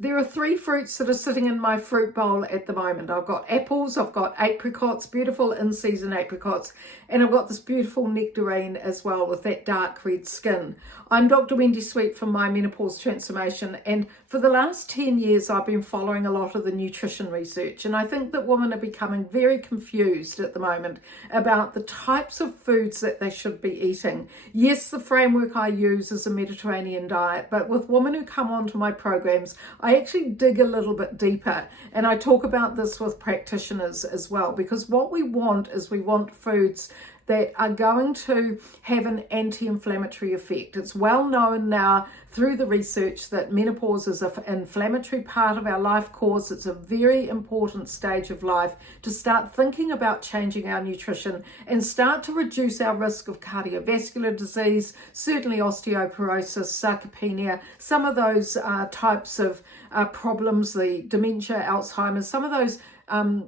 There are 3 fruits that are sitting in my fruit bowl at the moment. I've got apples, I've got apricots, beautiful in-season apricots, and I've got this beautiful nectarine as well with that dark red skin. I'm Dr. Wendy Sweet from My Menopause Transformation, and for the last 10 years I've been following a lot of the nutrition research, and I think that women are becoming very confused at the moment about the types of foods that they should be eating. Yes, the framework I use is a Mediterranean diet, but with women who come onto my programs, I actually dig a little bit deeper, and I talk about this with practitioners as well, because what we want is we want foods that are going to have an anti-inflammatory effect. It's well known now through the research that menopause is an inflammatory part of our life course. It's a very important stage of life to start thinking about changing our nutrition and start to reduce our risk of cardiovascular disease, certainly osteoporosis, sarcopenia, some of those types of problems, the dementia, Alzheimer's, some of those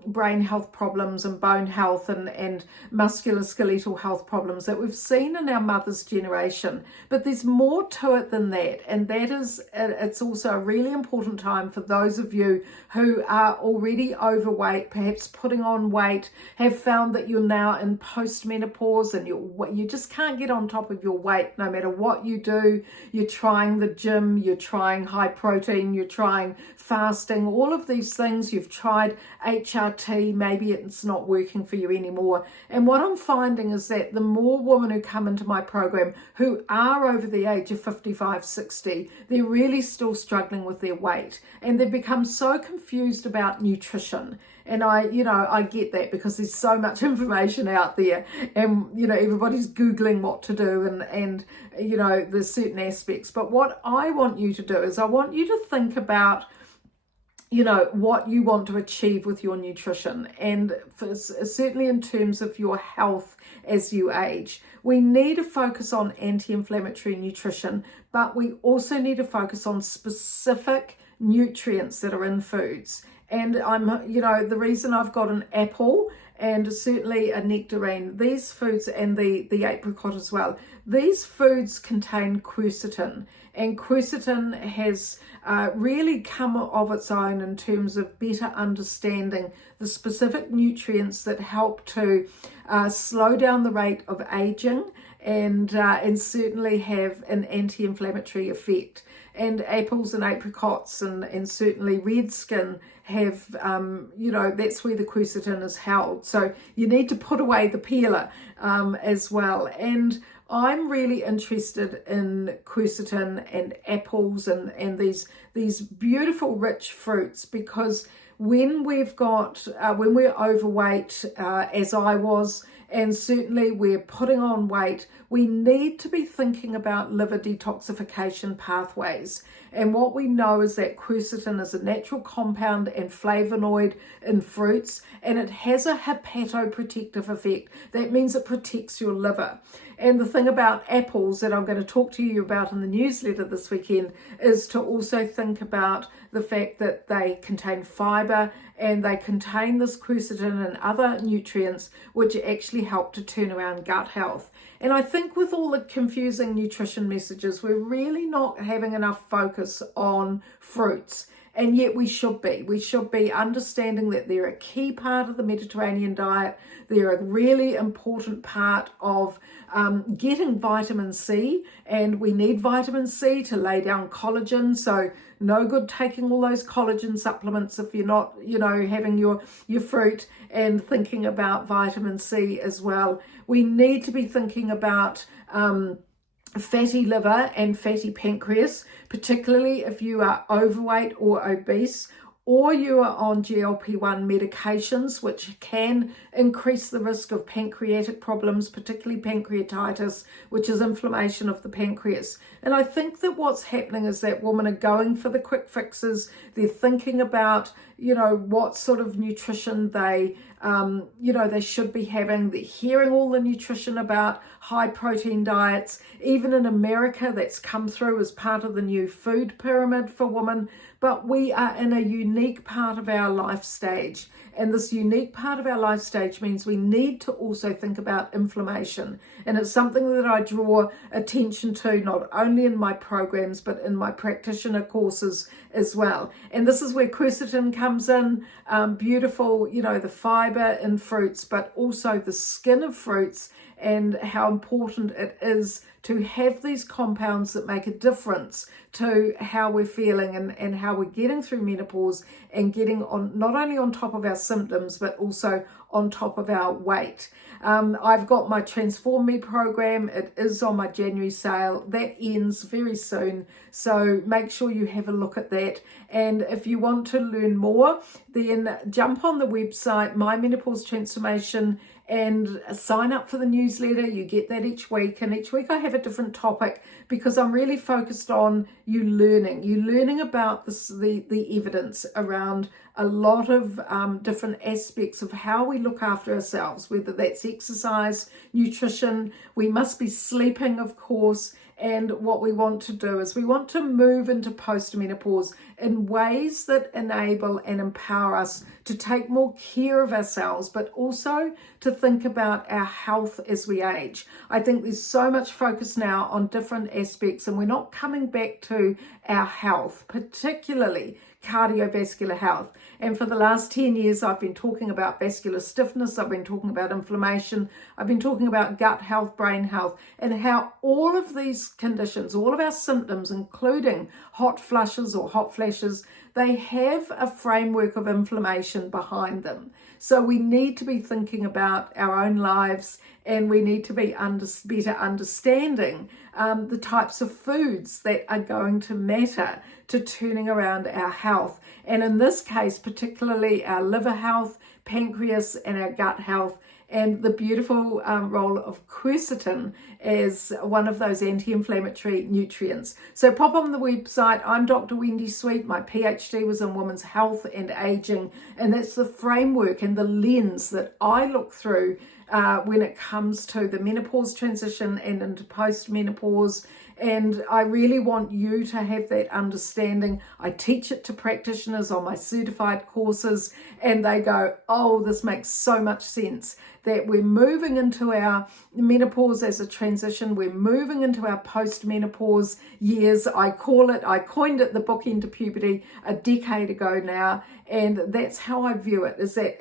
brain health problems and bone health and musculoskeletal health problems that we've seen in our mother's generation. But there's more to it than that, and that is, it's also a really important time for those of you who are already overweight, perhaps putting on weight, have found that you're now in postmenopause and you just can't get on top of your weight no matter what you do. You're trying the gym, you're trying high protein, you're trying fasting, all of these things. You've tried HRT, maybe it's not working for you anymore. And what I'm finding is that the more women who come into my program who are over the age of 55, 60, they're really still struggling with their weight, and they've become so confused about nutrition. And I get that because there's so much information out there, and everybody's Googling what to do, and there's certain aspects. But what I want you to do is I want you to think about what you want to achieve with your nutrition, and certainly in terms of your health as you age. We need to focus on anti-inflammatory nutrition, but we also need to focus on specific nutrients that are in foods. And the reason I've got an apple and certainly a nectarine, these foods, and the apricot as well, these foods contain quercetin, and quercetin has really come of its own in terms of better understanding the specific nutrients that help to slow down the rate of aging and certainly have an anti-inflammatory effect. And apples and apricots and certainly red skin have, that's where the quercetin is held. So you need to put away the peeler as well. And I'm really interested in quercetin and apples and these beautiful rich fruits, because when we're overweight, as I was, and certainly we're putting on weight, we need to be thinking about liver detoxification pathways. And what we know is that quercetin is a natural compound and flavonoid in fruits, and it has a hepatoprotective effect. That means it protects your liver. And the thing about apples that I'm going to talk to you about in the newsletter this weekend is to also think about the fact that they contain fiber and they contain this quercetin and other nutrients which actually help to turn around gut health. And I think with all the confusing nutrition messages, we're really not having enough focus on fruits. And yet we should be. We should be understanding that they're a key part of the Mediterranean diet. They're a really important part of getting vitamin C, and we need vitamin C to lay down collagen. So no good taking all those collagen supplements if you're not, having your fruit and thinking about vitamin C as well. We need to be thinking about fatty liver and fatty pancreas, particularly if you are overweight or obese, or you are on GLP-1 medications, which can increase the risk of pancreatic problems, particularly pancreatitis, which is inflammation of the pancreas. And I think that what's happening is that women are going for the quick fixes. They're thinking about, what sort of nutrition they they should be having. They're hearing all the nutrition about high protein diets. Even in America, that's come through as part of the new food pyramid for women. But we are in a unique part of our life stage. And this unique part of our life stage means we need to also think about inflammation. And it's something that I draw attention to not only in my programs, but in my practitioner courses as well. And this is where quercetin comes in, beautiful, the fiber in fruits, but also the skin of fruits, and how important it is to have these compounds that make a difference to how we're feeling and how we're getting through menopause and getting on not only on top of our symptoms, but also on top of our weight. I've got my Transform Me program. It is on my January sale. That ends very soon. So make sure you have a look at that. And if you want to learn more, then jump on the website, My Menopause Transformation, and sign up for the newsletter. You get that each week, and each week I have a different topic because I'm really focused on you learning about the evidence around a lot of different aspects of how we look after ourselves, whether that's exercise, nutrition. We must be sleeping, of course. And what we want to do is we want to move into postmenopause in ways that enable and empower us to take more care of ourselves, but also to think about our health as we age. I think there's so much focus now on different aspects, and we're not coming back to our health, particularly cardiovascular health. And for the last 10 years, I've been talking about vascular stiffness, I've been talking about inflammation, I've been talking about gut health, brain health, and how all of these conditions, all of our symptoms, including hot flushes or hot flashes, they have a framework of inflammation behind them. So we need to be thinking about our own lives, and we need to be better understanding the types of foods that are going to matter to turning around our health. And in this case, particularly our liver health, pancreas, and our gut health, and the beautiful role of quercetin as one of those anti-inflammatory nutrients. So pop on the website. I'm Dr. Wendy Sweet. My PhD was in women's health and aging, and that's the framework and the lens that I look through when it comes to the menopause transition and into postmenopause. And I really want you to have that understanding. I teach it to practitioners on my certified courses, and they go, oh, this makes so much sense, that we're moving into our menopause as a transition. We're moving into our post-menopause years. I coined it the bookend to puberty a decade ago now. And that's how I view it, is that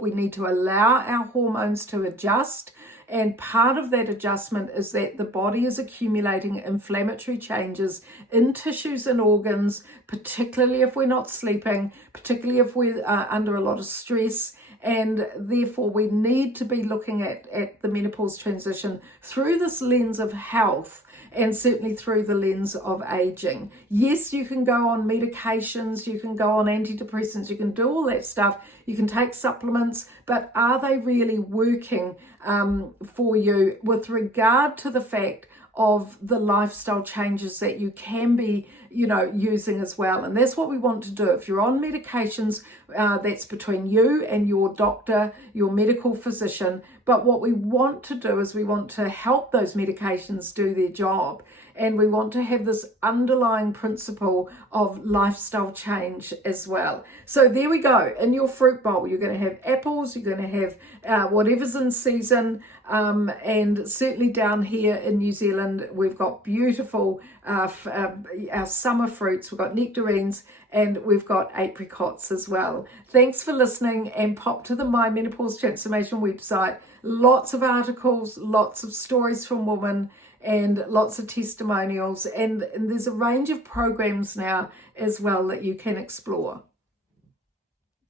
we need to allow our hormones to adjust. And part of that adjustment is that the body is accumulating inflammatory changes in tissues and organs, particularly if we're not sleeping, particularly if we're under a lot of stress. And therefore, we need to be looking at the menopause transition through this lens of health, and certainly through the lens of aging. Yes, you can go on medications, you can go on antidepressants, you can do all that stuff, you can take supplements, but are they really working for you with regard to the fact of the lifestyle changes that you can be, using as well? And that's what we want to do. If you're on medications, that's between you and your doctor, your medical physician. But what we want to do is we want to help those medications do their job. And we want to have this underlying principle of lifestyle change as well. So there we go. In your fruit bowl, you're going to have apples, you're going to have whatever's in season. And certainly down here in New Zealand, we've got beautiful our summer fruits. We've got nectarines and we've got apricots as well. Thanks for listening, and pop to the My Menopause Transformation website. Lots of articles, lots of stories from women, and lots of testimonials. And there's a range of programs now as well that you can explore.